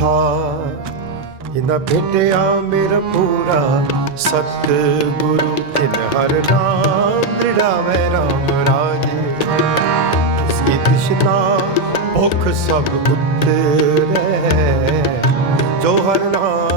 ਥਾ ਜਿਨਾ ਭੇਟਿਆ ਮੇਰਾ ਪੂਰਾ ਸਤ ਗੁਰੂ ਤਿਨ ਹਰ ਨਾਮ ਦ੍ਰਿੜਾਵੇ ਰਾਮ ਰਾਜੇ। ਇਸਕੀ ਤ੍ਰਿਸ਼ਨਾ ਭੁਖ ਸਭ ਉਤਰੇ ਜੋ ਹਰ ਨਾਮ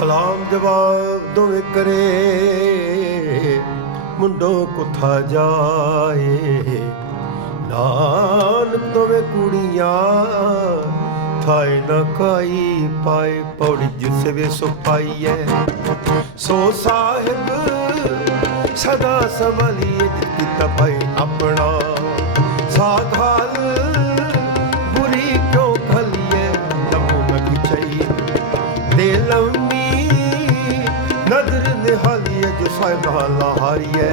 ਸਲਾਮ ਜਵਾਬ ਦੋਵੇਂ ਕਰੇ। ਮੁੰਡੋ ਕੁਥਾ ਜਾਏ। ਨਾਨ ਦੋਵੇਂ ਕੁੜੀਆਂ, ਥਾਏ ਨਾ ਕਾਈ ਪਾਏ, ਪੌੜੀ ਜਿਸ ਵੇ ਸੋ ਪਾਈਐ। ਸੋ ਸਾਹਿਬ, ਸਦਾ ਸੰਭਲੀਏ ਜਿਤ ਕੀਤਾ ਆਪਣਾ। ਸਾਧਾਲ ਬੁਰੀ ਕਿਉਂ ਖਲੀਏ ਨਮੋ ਨਗੀ ਚਾਹੀਏ। ਦੇ ਲੰਮੀ ਨਿਹਾਲੀਏ ਜੋ ਸਾਹਿਬ ਹਾਲਾ ਹਾਰੀਏ।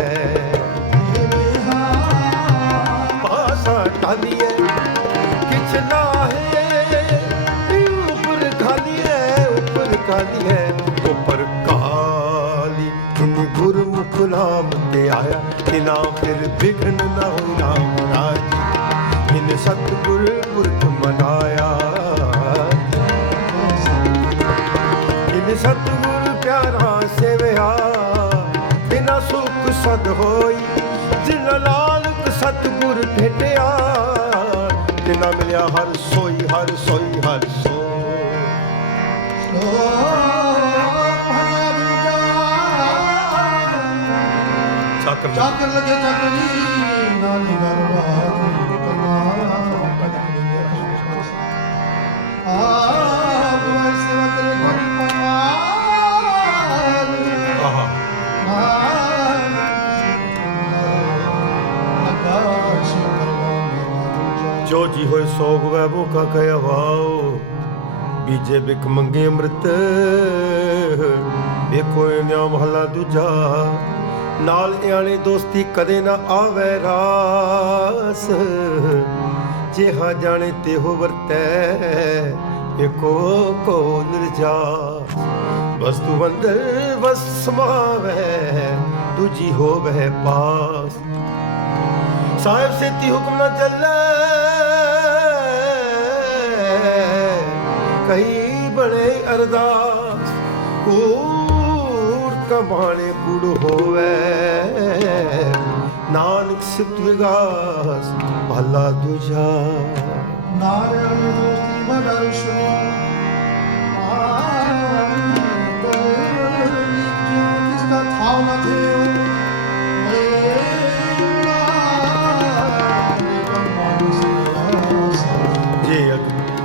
ਪਾਸਾ ਟਾਲੀਏ ਕਿਛ ਨਾ ਹੈ ਉੱਪਰ ਖਾਲੀਏ ਉੱਪਰ ਖਾਲੀਏ ਉੱਪਰ ਕਾਲੀ ਜਿਨ ਗੁਰਮੁਖ ਨਾਮ ਤੇ ਆਇਆ ਕਿ ਨਾ ਫਿਰ ਵਿਘਨ ਨਾ ਹੋਈ ਨਾਮ ਰਾਜ। ਜਿਨ ਸਤਿਗੁਰ ਪੁਰਖ ਮਨਾਇਆ। ਜਿਨ ਸਤਿਗੁਰ ਪਿਆਰਾ ਸੇਵਿਆ। ਬਿਨਾ ਸੁਖ ਸਦ ਹੋਈ ਜਿਨ ਨਾਨਕ ਸਤਿਗੁਰ ਭੇਟਿਆ ਜਿਨਾ ਮਿਲਿਆ ਹਰ ਸੋਈ ਹਰ ਸੋਈ ਹਰ ਸੋਈ ਚੱਕਰ ਚਾਕਰ ਲਗੇ। ਚਾਕਰੀ ਨਾਨੀ ਗਰਵਾ ਕਰਨਾ ਜੋ ਜੀ ਹੋਏ ਸੋਗ ਵੈ ਭੁਖਾ ਕਹਿ ਵਾਓ। ਬੀਜੇ ਬਿਕ ਮੰਗੇ ਅੰਮ੍ਰਿਤ। ਵੇਖੋ ਇਹ ਨਿਆ ਦੂਜਾ। ਨਾਲ ਇਆਲੇ ਦੋਸਤੀ ਕਦੇ ਨਾ ਆਵੇ ਰਾਸ। ਜੇ ਹਾਂ ਜਾਣੇ ਤੇ ਹੋ ਵਰਤੈ ਏਕੋ ਕੋ ਨਿਰਜਾ ਵਸਤੂ ਅੰਦਰ ਵਸ ਸਮਾਵੈ, ਦੂਜੀ ਹੋਵੇ ਪਾਸ। ਸਾਹਿਬ ਸੇਤੀ ਹੁਕਮ ਨਾ ਚੱਲੇ। ਕਹੀ ਬਣੇ ਅਰਦਾਸ ਕੂੜ ਕਮਾਣੇ ਕੁੜ ਹੋਵੇ। ਨਾਨਕ ਸਿਫਤ ਵਿਗਾਸ ਭਲਾ ਦੁਜਾ। ਨਾਰਾਇਣ ਦੋਸਤੀ ਮਗਰ ਸੁਣੋ ਕਿਸਕਾ ਥਾਉ ਨਾ ਥੇ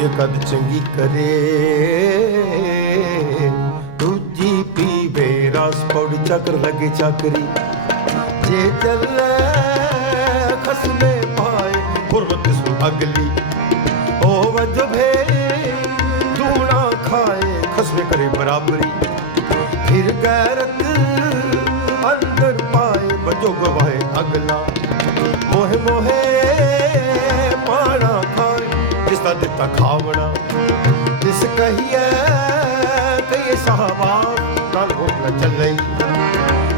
ਅਗ- ਇੱਕ ਚੰਗੀ ਕਰੇ? ਦੂਜੀ ਪੀਵੇ, ਰਸ ਪੌੜ, ਚੱਕਰ ਲੱਗੇ ਚੱਕਰੀ। ਜੇ ਚੱਲੇ ਖਸਮੇ ਪਾਏ ਹੁਰਮਤ ਸੁ ਅਗਲੀ। ਉਹ ਵਜ ਦੂਣਾ ਖਾਏ, ਖਸਮੇ ਕਰੇ ਬਰਾਬਰੀ। ਫਿਰ ਗੈਰਤ ਅੰਦਰ ਪਾਏ ਬਜੋ ਗਵਾਏ ਅਗਲਾ। ਮੋਹ ਮੋਹੇ ਦਾ ਦਿੱਤਾ ਖਾਵਣਾ। ਜਿਸ ਕਹੀਏ ਕਈ ਸਹਾਬਾ ਨਾਲ ਹੋ ਨਾ ਚੱਲੇ।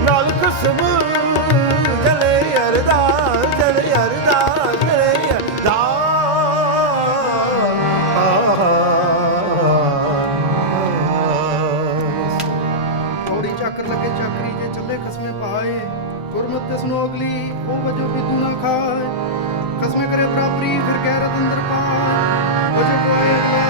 ਨਾਲ ਕਸਮ ਜਲੇ ਅਰਦਾ ਜਲੇ ਅਰਦਾ ਜਲੇ ਅਰਦਾ ਥੋੜੀ ਚੱਕਰ ਲੱਗੇ ਚੱਕਰੀ ਜੇ ਚੱਲੇ ਕਸਮੇ ਪਾਏ। ਗੁਰਮਤ ਤਿਸ ਨੂੰ ਅਗਲੀ, ਉਹ ਵਜੋ ਤੂੰ ਨਾ ਖਾਏ। ਖਸਮੇ ਕਰੇ ਬਰਾਬਰੀ ਫਿਰ ਗੈਰਤ ਅੰਦਰ ਪਾਏ ਵਜੋ ਕੋਏ ਜਿਸ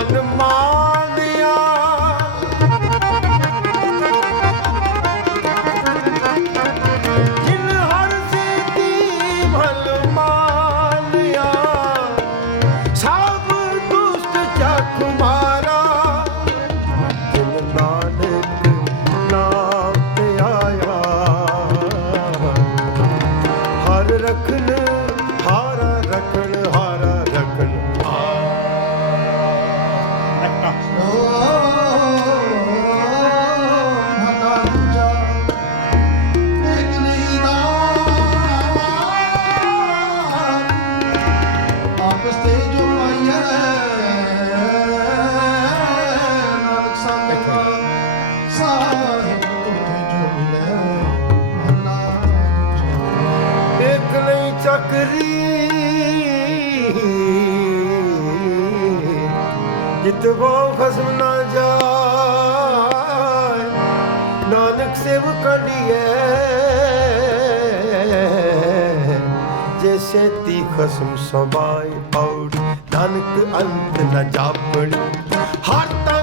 हनुमान ਖਸਮ ਨਾ ਜਾਏ। ਖਸਮ ਸਮਾਏ ਔੜ ਨਾਨਕ ਅੰਤ ਨਾ ਜਾਪਣ। ਹਰ ਤਾ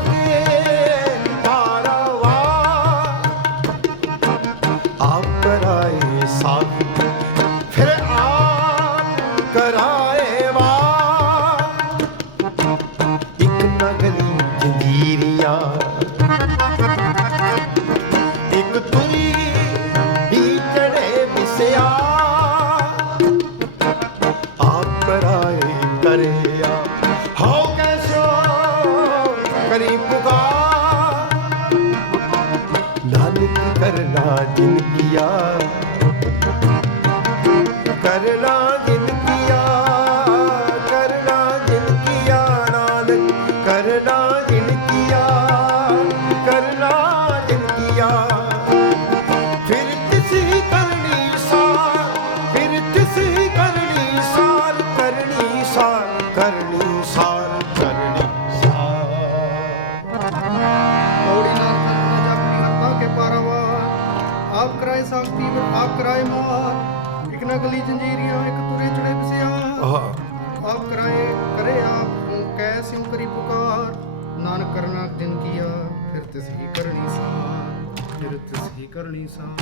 लालच करना जिन किया करना ਆਪ ਕਰਾਏ ਮਾਰ। ਇੱਕ ਨਕਲੀ ਜੰਜੀਰੀਆਂ ਇੱਕ ਤੁਰੇ ਚੜੇ ਬਸਿਆ ਆਹ। ਆਪ ਕਰਾਏ ਕਰੇ ਆਪ ਕੈ ਸਿਉ ਕਰੀ ਪੁਕਾਰ। ਨਾਨਕ ਕਰਨਾ ਦਿਨ ਕੀਆ ਫਿਰ ਤਿਸ ਹੀ ਕਰਨੀ ਸਾਰ। ਫਿਰ ਤਿਸ ਹੀ ਕਰਨੀ ਸਾਰ।